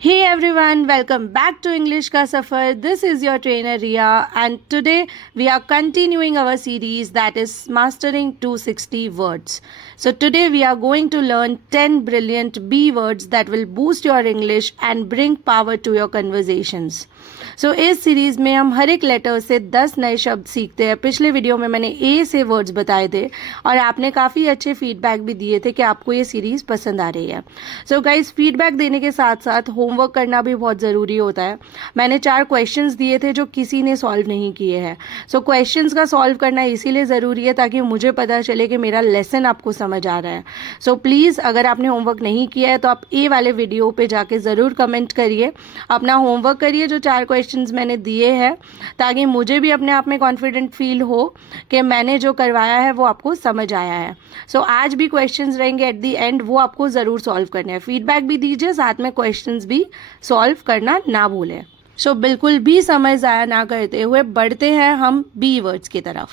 Hey everyone, welcome back to English Ka Safar. This is your trainer Ria, and today we are continuing our series that is Mastering 260 Words. So today we are going to learn 10 brilliant B words that will boost your English and bring power to your conversations. सो इस series में हम हर एक letter से 10 नए शब्द सीखते हैं. पिछले वीडियो में मैंने ए से वर्ड्स बताए थे और आपने काफ़ी अच्छे फीडबैक भी दिए थे कि आपको ये सीरीज़ पसंद आ रही है. सो गाइस, फीडबैक देने के साथ साथ होमवर्क करना भी बहुत ज़रूरी होता है. मैंने 4 क्वेश्चंस दिए थे जो किसी ने सॉल्व नहीं किए हैं. सो क्वेश्चंस का सॉल्व करना इसीलिए ज़रूरी है ताकि मुझे पता चले कि मेरा लेसन आपको समझ आ रहा है. सो प्लीज़, अगर आपने होमवर्क नहीं किया है तो आप ए वाले वीडियो पे जाके ज़रूर कमेंट करिए, अपना होमवर्क करिए जो 4 क्वेश्चंस मैंने दिए हैं, ताकि मुझे भी अपने आप में कॉन्फिडेंट फील हो कि मैंने जो करवाया है वो आपको समझ आया है. सो आज भी क्वेश्चंस रहेंगे एट दी एंड, वो आपको ज़रूर सॉल्व करने हैं. फीडबैक भी दीजिए, साथ में क्वेश्चंस भी सॉल्व करना ना भूलें. सो बिल्कुल भी समय ज़ाया ना करते हुए बढ़ते हैं हम बी वर्ड्स की तरफ.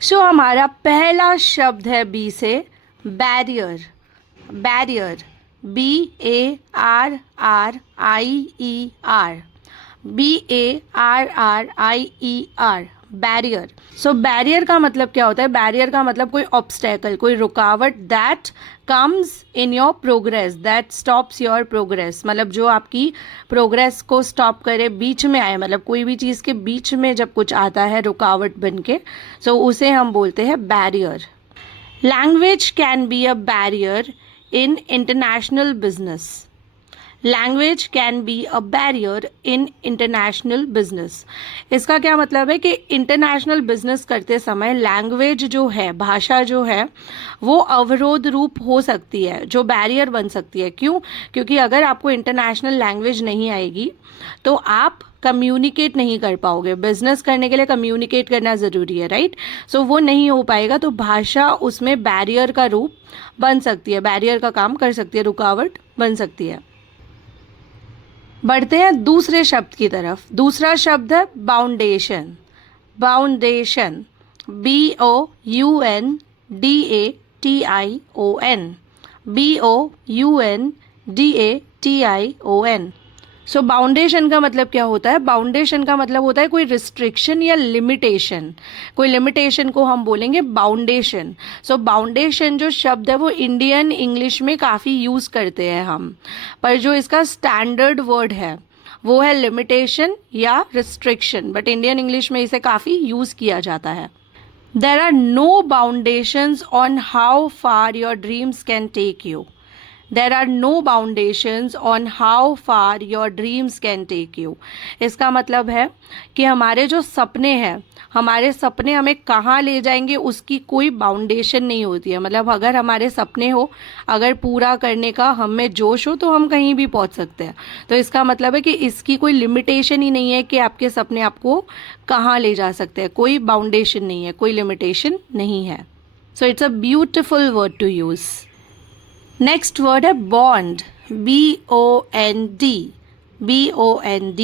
सो हमारा पहला शब्द है बी से barrier. Barrier, BARRIER, BARRIER, barrier. So barrier का मतलब क्या होता है? बैरियर का मतलब कोई ऑब्स्टेकल, कोई रुकावट that comes in your progress, that stops your progress. मतलब जो आपकी प्रोग्रेस को स्टॉप करे, बीच में आए. मतलब कोई भी चीज़ के बीच में जब कुछ आता है रुकावट बन के, सो उसे हम बोलते हैं barrier. Language can be a barrier in international business. Language can be a barrier in international business. इसका क्या मतलब है कि इंटरनेशनल बिजनेस करते समय लैंग्वेज जो है, भाषा जो है, वो अवरोध रूप हो सकती है, जो बैरियर बन सकती है. क्यों? क्योंकि अगर आपको इंटरनेशनल लैंग्वेज नहीं आएगी तो आप कम्युनिकेट नहीं कर पाओगे. बिजनेस करने के लिए कम्युनिकेट करना ज़रूरी है, राइट? सो वो नहीं हो पाएगा, तो भाषा उसमें बैरियर का रूप बन सकती है, बैरियर का काम कर सकती है, रुकावट बन सकती है. बढ़ते हैं दूसरे शब्द की तरफ. दूसरा शब्द है बाउंडेशन. बाउंडेशन, BOUNDATION, BOUNDATION. सो बाउंडेशन का मतलब क्या होता है? बाउंडेशन का मतलब होता है कोई रिस्ट्रिक्शन या लिमिटेशन. कोई लिमिटेशन को हम बोलेंगे बाउंडेशन. सो बाउंडेशन जो शब्द है वो इंडियन इंग्लिश में काफ़ी यूज़ करते हैं हम, पर जो इसका स्टैंडर्ड वर्ड है वो है लिमिटेशन या रिस्ट्रिक्शन, बट इंडियन इंग्लिश में इसे काफ़ी यूज़ किया जाता है. There are no boundations on how far your dreams can take you. There are no foundations on how far your dreams can take you. इसका मतलब है कि हमारे जो सपने हैं, हमारे सपने हमें कहाँ ले जाएंगे उसकी कोई बाउंडेशन नहीं होती है. मतलब अगर हमारे सपने हो, अगर पूरा करने का हम में जोश हो, तो हम कहीं भी पहुँच सकते हैं. तो इसका मतलब है कि इसकी कोई लिमिटेशन ही नहीं है कि आपके सपने आपको कहाँ ले जा सकते हैं. कोई बाउंडेशन नहीं है, कोई लिमिटेशन नहीं है. So it's a beautiful word to use. Next word है bond. BOND, BOND,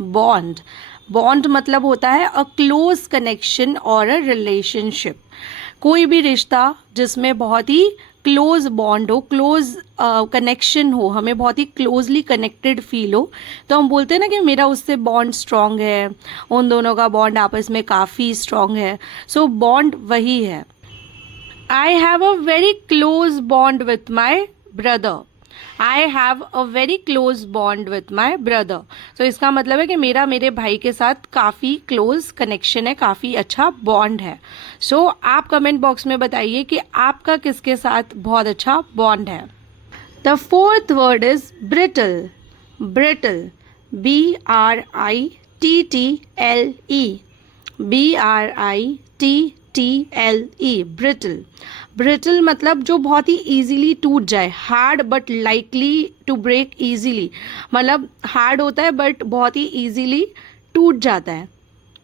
bond. Bond मतलब होता है अ क्लोज कनेक्शन और अ रिलेशनशिप. कोई भी रिश्ता जिसमें बहुत ही क्लोज बॉन्ड हो, क्लोज कनेक्शन हो, हमें बहुत ही क्लोजली कनेक्टेड फील हो, तो हम बोलते हैं ना कि मेरा उससे बॉन्ड स्ट्रॉन्ग है, उन दोनों का बॉन्ड आपस में काफ़ी स्ट्रॉन्ग है. सो बॉन्ड वही है. I have a very close bond with my brother. I have a very close bond with my brother. So इसका मतलब है कि मेरा मेरे भाई के साथ काफ़ी क्लोज कनेक्शन है, काफ़ी अच्छा बॉन्ड है. सो आप कमेंट बॉक्स में बताइए कि आपका किसके साथ बहुत अच्छा बॉन्ड है. The fourth word is brittle. Brittle, BRITTLE, BRITTLE, brittle. Brittle मतलब जो बहुत ही ईजीली टूट जाए. Hard but likely to break easily. मतलब हार्ड होता है बट बहुत ही ईजीली टूट जाता है.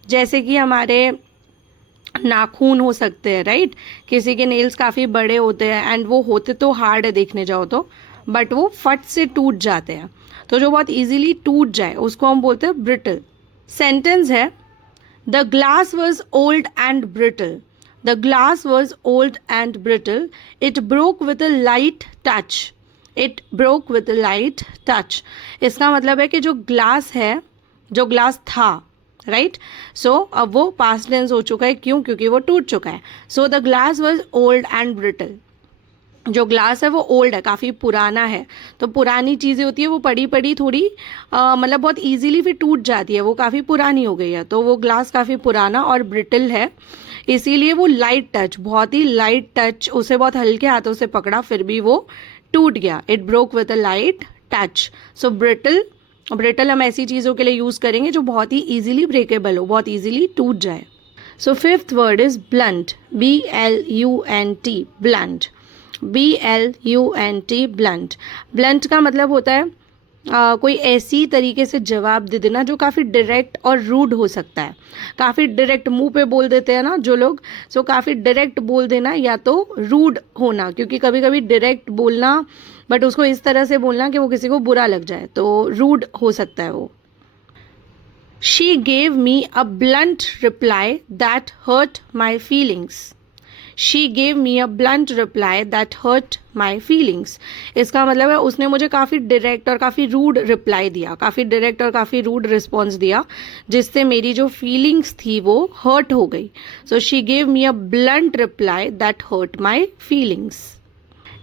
जैसे कि हमारे नाखून हो सकते हैं, राइट? किसी के नेल्स काफ़ी बड़े होते हैं एंड वो होते तो हार्ड है देखने जाओ तो, बट वो फट से टूट जाते हैं. तो जो बहुत ईजीली टूट जाए उसको हम बोलते हैं ब्रिटल. सेंटेंस है, the glass was old and brittle. The glass was old and brittle. It broke with a light touch. It broke with light touch. इसका मतलब है कि जो ग्लास है, जो ग्लास था, राइट, सो अब वो पास्ट टेंस हो चुका है। क्यों? क्योंकि वो टूट चुका है। So the glass was old and brittle. जो ग्लास है वो ओल्ड है, काफ़ी पुराना है। तो पुरानी चीज़ें होती है वो पड़ी पड़ी थोड़ी मतलब बहुत इजीली फिर टूट जाती है, वो काफ़ी पुरानी हो गई है। तो वो ग्लास काफ़ी पुराना और ब्रिटल है, इसीलिए वो लाइट टच, बहुत ही लाइट टच, उसे बहुत हल्के हाथों से पकड़ा फिर भी वो टूट गया। It broke with a light touch. So brittle, brittle हम ऐसी चीज़ों के लिए यूज़ करेंगे जो बहुत ही ईजिली ब्रेकेबल हो, बहुत ईजिली टूट जाए। So fifth word is blunt, BLUNT, blunt, BLUNT, blunt. Blunt का मतलब होता है कोई ऐसी तरीके से जवाब दे देना जो काफ़ी डायरेक्ट और रूड हो सकता है। काफ़ी डायरेक्ट मुंह पे बोल देते हैं ना जो लोग, सो काफ़ी डायरेक्ट बोल देना या तो रूड होना, क्योंकि कभी कभी डायरेक्ट बोलना बट उसको इस तरह से बोलना कि वो किसी को बुरा लग जाए, तो रूड हो सकता है वो। She gave me a blunt reply that hurt my feelings. She gave me a blunt reply that hurt my feelings। इसका मतलब है उसने मुझे काफ़ी डायरेक्ट और काफ़ी रूड रिप्लाई दिया, काफ़ी डायरेक्ट और काफ़ी रूड रिस्पॉन्स दिया, जिससे मेरी जो फीलिंग्स थी वो हर्ट हो गई। So she gave me a blunt reply that hurt my feelings.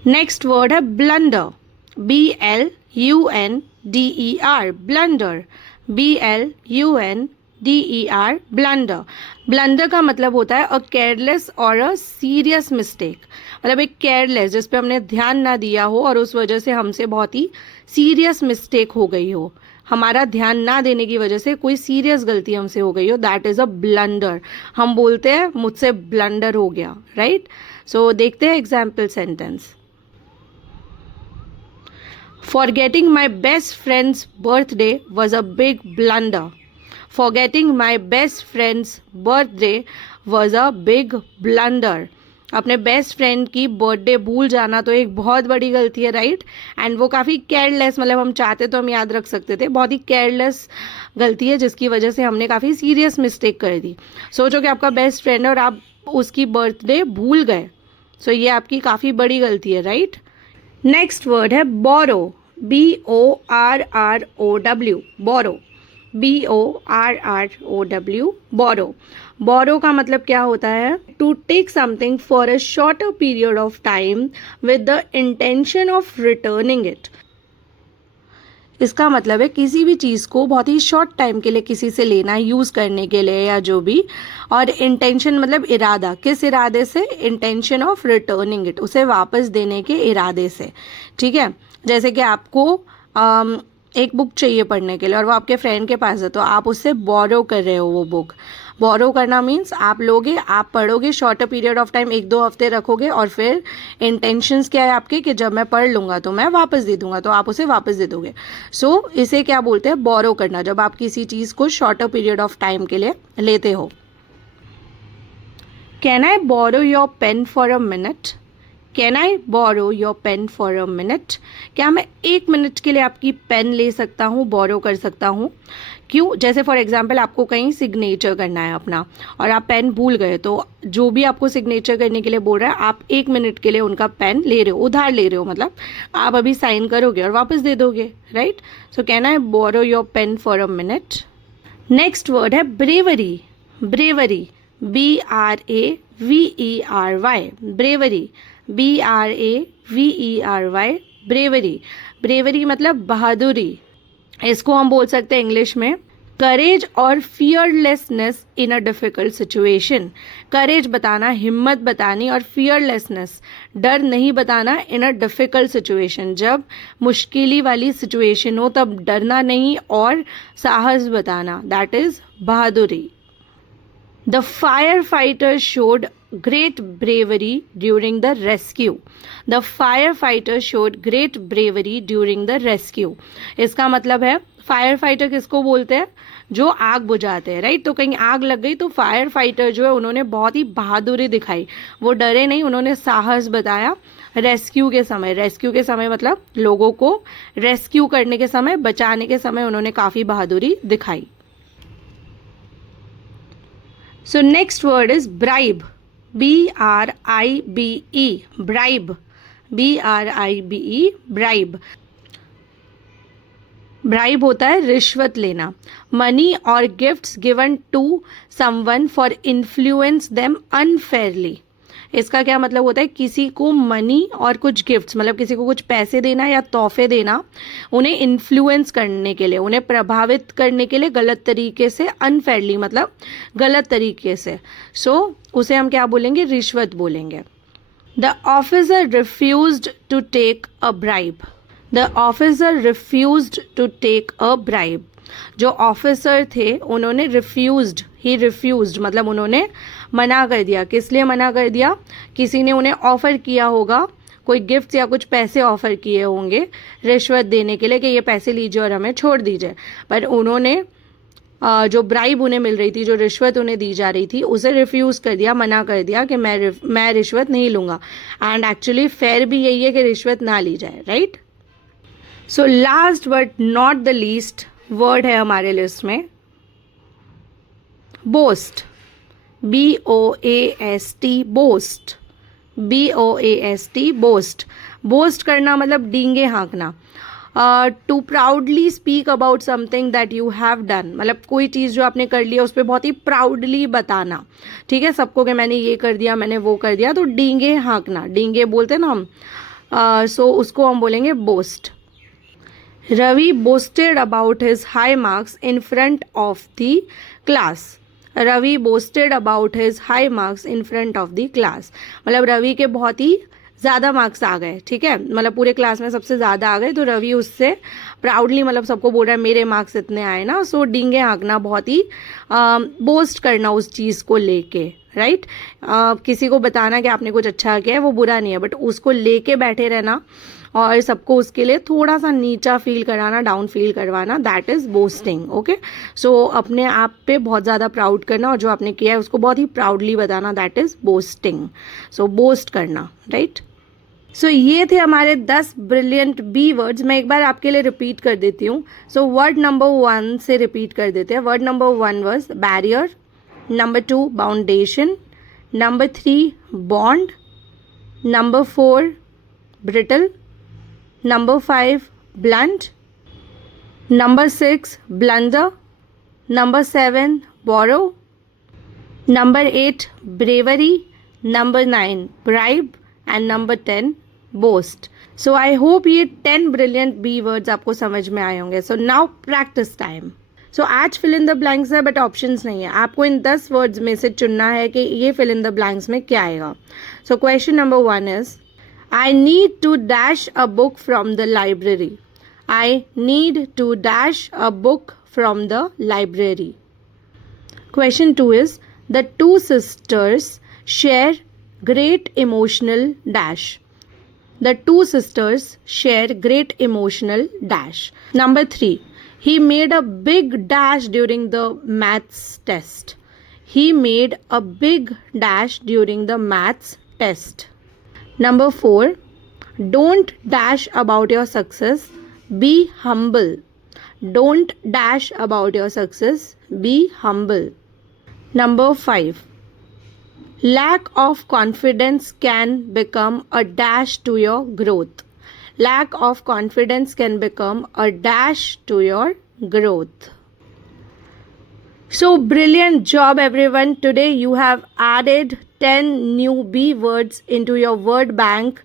Next word है blunder, BLUNDER, blunder, BLUNDER, blunder. Blunder का मतलब होता है अ केयरलेस और अ सीरियस मिस्टेक। मतलब एक केयरलेस, जिस पे हमने ध्यान ना दिया हो और उस वजह से हमसे बहुत ही सीरियस मिस्टेक हो गई हो, हमारा ध्यान ना देने की वजह से कोई सीरियस गलती हमसे हो गई हो, दैट इज़ अ ब्लंडर। हम बोलते हैं मुझसे ब्लंडर हो गया, राइट। सो देखते हैं example sentence. Forgetting my best friend's birthday was a big blunder. Forgetting my best friend's birthday was a big blunder. अपने बेस्ट फ्रेंड की बर्थडे भूल जाना तो एक बहुत बड़ी गलती है, राइट। एंड वो काफ़ी केयरलेस, मतलब हम चाहते तो हम याद रख सकते थे, बहुत ही केयरलेस गलती है जिसकी वजह से हमने काफ़ी सीरियस मिस्टेक कर दी। सोचो कि आपका बेस्ट फ्रेंड है और आप उसकी बर्थडे भूल गए, सो ये आपकी काफ़ी बड़ी गलती है, राइट। नेक्स्ट वर्ड है बोरो, BORROW, बोरो, BORROW, बोरो। बोरो का मतलब क्या होता है? To take something for a shorter period of time with the intention of returning it. इसका मतलब है किसी भी चीज़ को बहुत ही शॉर्ट टाइम के लिए किसी से लेना, यूज़ करने के लिए या जो भी, और इंटेंशन मतलब इरादा, किस इरादे से? इंटेंशन ऑफ रिटर्निंग इट, उसे वापस देने के इरादे से, ठीक है। जैसे कि आपको एक बुक चाहिए पढ़ने के लिए और वो आपके फ्रेंड के पास है, तो आप उससे बोरो कर रहे हो वो बुक। बोरो करना मीन्स आप लोगे, आप पढ़ोगे शॉर्टर पीरियड ऑफ टाइम, 1-2 हफ्ते रखोगे और फिर इंटेंशंस क्या है आपके कि जब मैं पढ़ लूँगा तो मैं वापस दे दूँगा, तो आप उसे वापस दे दोगे। सो इसे क्या बोलते हैं? बोरो करना, जब आप किसी चीज़ को शॉर्टर पीरियड ऑफ टाइम के लिए लेते हो। Can I borrow your pen for a minute? Can I borrow your pen for a minute? क्या मैं 1 मिनट के लिए आपकी पेन ले सकता हूँ, बोरो कर सकता हूँ? क्यों? जैसे फॉर एग्जाम्पल आपको कहीं सिग्नेचर करना है अपना और आप पेन भूल गए, तो जो भी आपको सिग्नेचर करने के लिए बोल रहा है, आप 1 मिनट के लिए उनका पेन ले रहे हो, उधार ले रहे हो, मतलब आप अभी साइन करोगे और वापस दे दोगे, right. So can I borrow your pen for a minute. Next word है bravery, bravery, BRAVERY, bravery, BRAVERY, bravery. Bravery मतलब बहादुरी, इसको हम बोल सकते हैं इंग्लिश में करेज और fearlessness in a difficult situation. Courage बताना, हिम्मत बतानी, और फियरलेसनेस, डर नहीं बताना इन अ डिफ़िकल्ट सिचुएशन। जब मुश्किल वाली सिचुएशन हो तब डरना नहीं और साहस बताना, दैट इज़ बहादुरी। The firefighter showed great bravery during the rescue. The firefighter showed great bravery during the rescue. इसका मतलब है फायर फाइटर किसको बोलते हैं? जो आग बुझाते हैं, राइट। तो कहीं आग लग गई तो फायर फाइटर जो है उन्होंने बहुत ही बहादुरी दिखाई, वो डरे नहीं, उन्होंने साहस बताया रेस्क्यू के समय। रेस्क्यू के समय मतलब लोगों को रेस्क्यू करने के समय, बचाने के समय उन्होंने काफ़ी बहादुरी दिखाई। So next word is bribe, BRIBE, bribe, BRIBE, bribe. Bribe होता है रिश्वत लेना। मनी और gifts given to someone for influence them unfairly. इसका क्या मतलब होता है, किसी को मनी और कुछ गिफ्ट्स, मतलब किसी को कुछ पैसे देना या तोहफे देना, उन्हें इन्फ्लुएंस करने के लिए, उन्हें प्रभावित करने के लिए गलत तरीके से, अनफेयरली मतलब गलत तरीके से। सो उसे हम क्या बोलेंगे, रिश्वत बोलेंगे। The officer refused to take a bribe. The officer refused to take a bribe. जो ऑफिसर थे उन्होंने रिफ्यूज्ड, ही रिफ्यूज्ड मतलब उन्होंने मना कर दिया। किस लिए मना कर दिया, किसी ने उन्हें ऑफ़र किया होगा, कोई गिफ्ट या कुछ पैसे ऑफ़र किए होंगे रिश्वत देने के लिए कि ये पैसे लीजिए और हमें छोड़ दीजिए, पर उन्होंने जो ब्राइब उन्हें मिल रही थी, जो रिश्वत उन्हें दी जा रही थी, उसे रिफ्यूज़ कर दिया, मना कर दिया कि मैं रिश्वत नहीं लूँगा। एंड एक्चुअली फेयर भी यही है कि रिश्वत ना ली जाए, right. So last but not the least word है हमारे लिस्ट में boast. BOAST, boast. BOAST, boast. Boast करना मतलब डींगे हाँकना। To proudly speak about something that you have done, मतलब कोई चीज़ जो आपने कर लिया उस पर बहुत ही प्राउडली बताना, ठीक है, सबको कि मैंने ये कर दिया, मैंने वो कर दिया, तो डींगे हाँकना, डींगे बोलते हैं ना हम, सो उसको हम बोलेंगे boast. Ravi boasted about his high marks in front of the class. Ravi boasted about his high marks in front of the class, मतलब रवि के बहुत ही ज़्यादा मार्क्स आ गए, ठीक है, मतलब पूरे क्लास में सबसे ज़्यादा आ गए, तो रवि उससे प्राउडली मतलब सबको बोल रहा है मेरे मार्क्स इतने आए ना। सो डींगे हाँकना, बहुत ही बोस्ट करना उस चीज़ को लेके, राइट। किसी को बताना कि आपने कुछ अच्छा किया है वो बुरा नहीं है, बट उसको लेके बैठे रहना और सबको उसके लिए थोड़ा सा नीचा फील कराना, डाउन फील करवाना, दैट इज़ बोस्टिंग। ओके, सो अपने आप पे बहुत ज़्यादा प्राउड करना और जो आपने किया है उसको बहुत ही प्राउडली बताना, that is boasting. So boast करना, राइट। सो ये थे हमारे 10 ब्रिलियंट बी वर्ड्स। मैं एक बार आपके लिए रिपीट कर देती हूँ। सो वर्ड नंबर 1 से रिपीट कर देते हैं। Word number 1 was barrier, number 2 boundation, number 3 bond, number 4 brittle, number 5 blunt, number 6 blunder, number 7 borrow, number 8 bravery, number 9 bribe and number 10 boast. So I hope ये 10 brilliant B words आपको समझ में आए होंगे. So now practice time. So आज fill in the blanks है, but options नहीं है. आपको इन 10 words में से चुनना है कि ये fill in the blanks में क्या आएगा. So question number 1 is I need to dash a book from the library. I need to dash a book from the library. Question 2 is the two sisters share great emotional dash. The two sisters share great emotional dash. Number 3, he made a big dash during the maths test. He made a big dash during the maths test. Number 4, don't dash about your success, be humble. Don't dash about your success, be humble. Number 5, lack of confidence can become a dash to your growth. Lack of confidence can become a dash to your growth. So brilliant job everyone. Today you have added 10 new B words into your word bank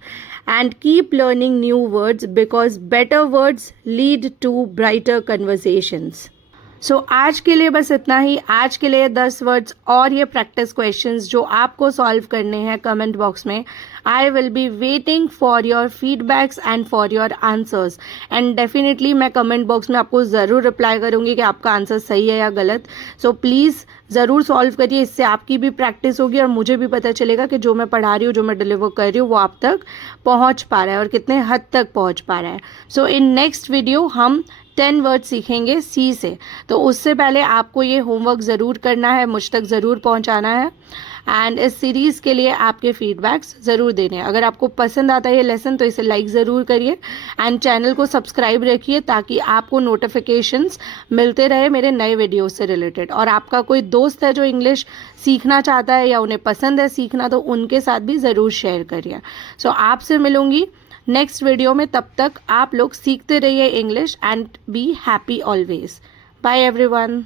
and keep learning new words because better words lead to brighter conversations. सो आज के लिए बस इतना ही. आज के लिए 10 words और ये प्रैक्टिस क्वेश्चंस जो आपको सॉल्व करने हैं कमेंट बॉक्स में. I will be waiting for your feedbacks and for your answers and definitely मैं कमेंट बॉक्स में आपको ज़रूर रिप्लाई करूँगी कि आपका आंसर सही है या गलत. सो प्लीज़ ज़रूर सॉल्व करिए. इससे आपकी भी प्रैक्टिस होगी और मुझे भी पता चलेगा कि जो मैं पढ़ा रही हूँ, जो मैं डिलीवर कर रही हूँ, वो आप तक पहुँच पा रहा है और कितने हद तक पहुँच पा रहा है. सो इन नेक्स्ट वीडियो हम 10 वर्ड सीखेंगे सी से। तो उससे पहले आपको ये होमवर्क ज़रूर करना है, मुझ तक ज़रूर पहुंचाना है एंड इस सीरीज़ के लिए आपके फीडबैक्स ज़रूर देने हैं। अगर आपको पसंद आता है ये लेसन तो इसे लाइक ज़रूर करिए एंड चैनल को सब्सक्राइब रखिए ताकि आपको नोटिफिकेशंस मिलते रहे मेरे नए वीडियोस से रिलेटेड। और आपका कोई दोस्त है जो इंग्लिश सीखना चाहता है या उन्हें पसंद है सीखना, तो उनके साथ भी ज़रूर शेयर करिए। सो आपसे मिलूँगी नेक्स्ट वीडियो में, तब तक आप लोग सीखते रहिए English and be happy always. Bye everyone.